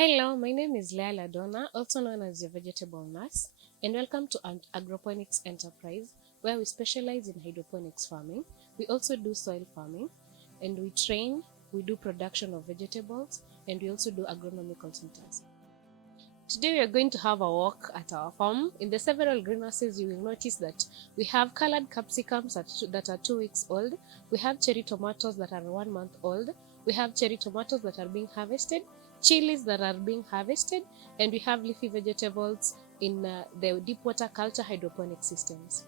Hello, my name is Leah Ladona, also known as your vegetable nurse, and welcome to an Agroponics enterprise where we specialize in hydroponics farming. We also do soil farming, and we train, we do production of vegetables, and we also do agronomical centers. Today we are going to have a walk at our farm. In the several greenhouses, you will notice that we have colored capsicums that are 2 weeks old. We have cherry tomatoes that are 1 month old. We have cherry tomatoes that are being harvested, chilies that are being harvested, and we have leafy vegetables in the deep water culture hydroponic systems.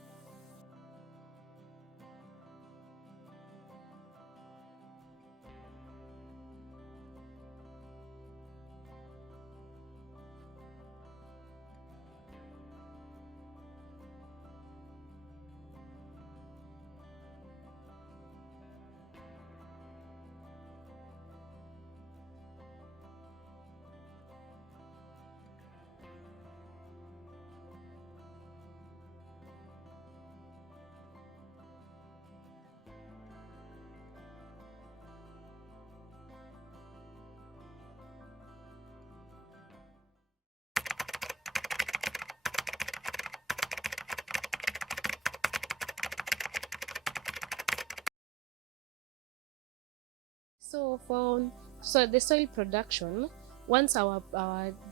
So the soil production, once our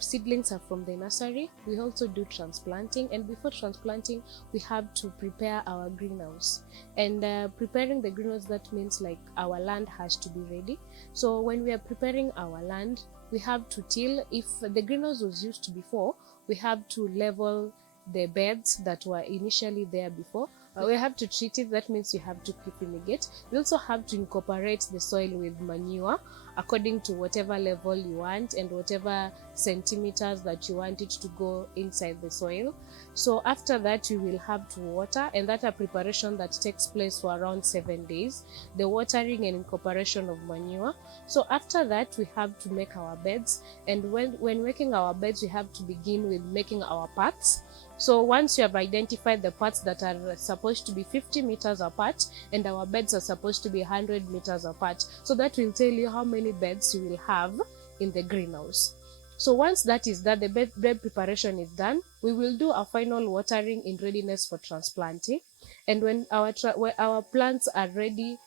seedlings are from the nursery, we also do transplanting, and before transplanting we have to prepare our greenhouse. And preparing the greenhouse, that means like our land has to be ready. So when we are preparing our land, we have to till. If the greenhouse was used before, we have to level the beds that were initially there before. We have to treat it. That means we have to fumigate. We also have to incorporate the soil with manure according to whatever level you want and whatever centimeters that you want it to go inside the soil. So after that, we will have to water, and that's a preparation that takes place for around 7 days, the watering and incorporation of manure. So after that, we have to make our beds, and when making our beds, we have to begin with making our paths. So once you have identified the parts that are supposed to be 50 meters apart, and our beds are supposed to be 100 meters apart, so that will tell you how many beds you will have in the greenhouse. So once that is done, the bed preparation is done, we will do a final watering in readiness for transplanting. And when our plants are ready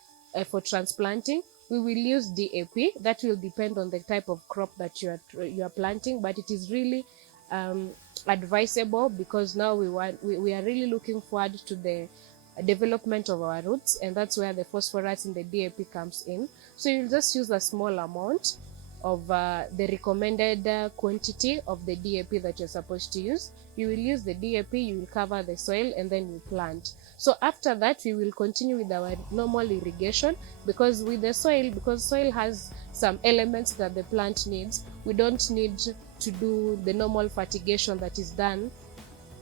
for transplanting, we will use DAP. That will depend on the type of crop that you are planting, but it is really advisable, because now we are really looking forward to the development of our roots, and that's where the phosphorus in the DAP comes in. So you'll just use a small amount of the recommended quantity of the DAP that you're supposed to use. You will use the DAP, you will cover the soil, and then you plant. So after that, we will continue with our normal irrigation, because with the soil, because soil has some elements that the plant needs, we don't need to do the normal fertigation that is done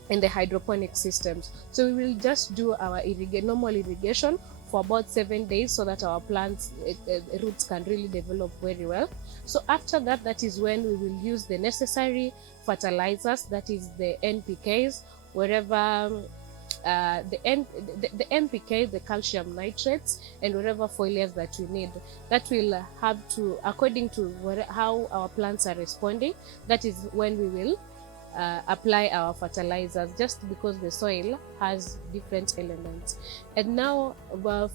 in the hydroponic systems. So we will just do our normal irrigation for about 7 days, so that our plants roots can really develop very well. So after that, that is when we will use the necessary fertilizers, that is the NPKs, wherever the NPK, the calcium nitrates, and whatever foliars that we need. That will have to, according to how our plants are responding, that is when we will apply our fertilizers, just because the soil has different elements. And now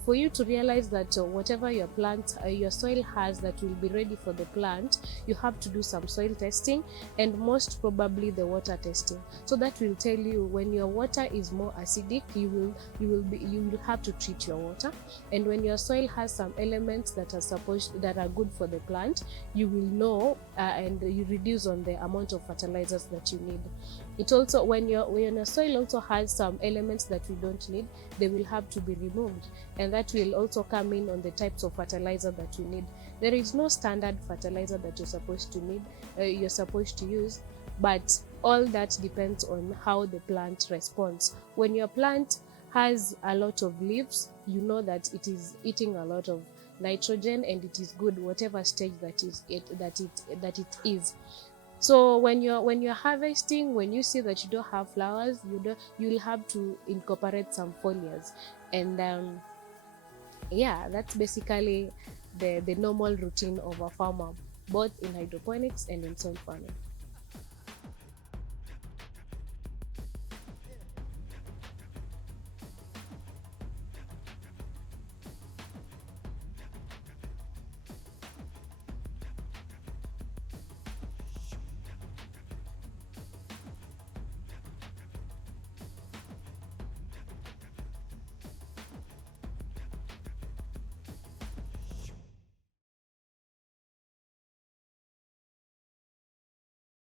for you to realize that whatever your plant, your soil has that will be ready for the plant, you have to do some soil testing, and most probably the water testing. So that will tell you when your water is more acidic, you will have to treat your water. And when your soil has some elements that are good for the plant, you will know, and you reduce on the amount of fertilizers that you need. It also, when your soil also has some elements that we don't need, they will have to be removed, and that will also come in on the types of fertilizer that you need. There is no standard fertilizer that you're supposed to use, but all that depends on how the plant responds. When your plant has a lot of leaves, you know that it is eating a lot of nitrogen, and it is good whatever stage that it is. So when you're harvesting, when you see that you don't have flowers, you'll have to incorporate some foliars. And yeah, that's basically the normal routine of a farmer. both in hydroponics and in soil farming.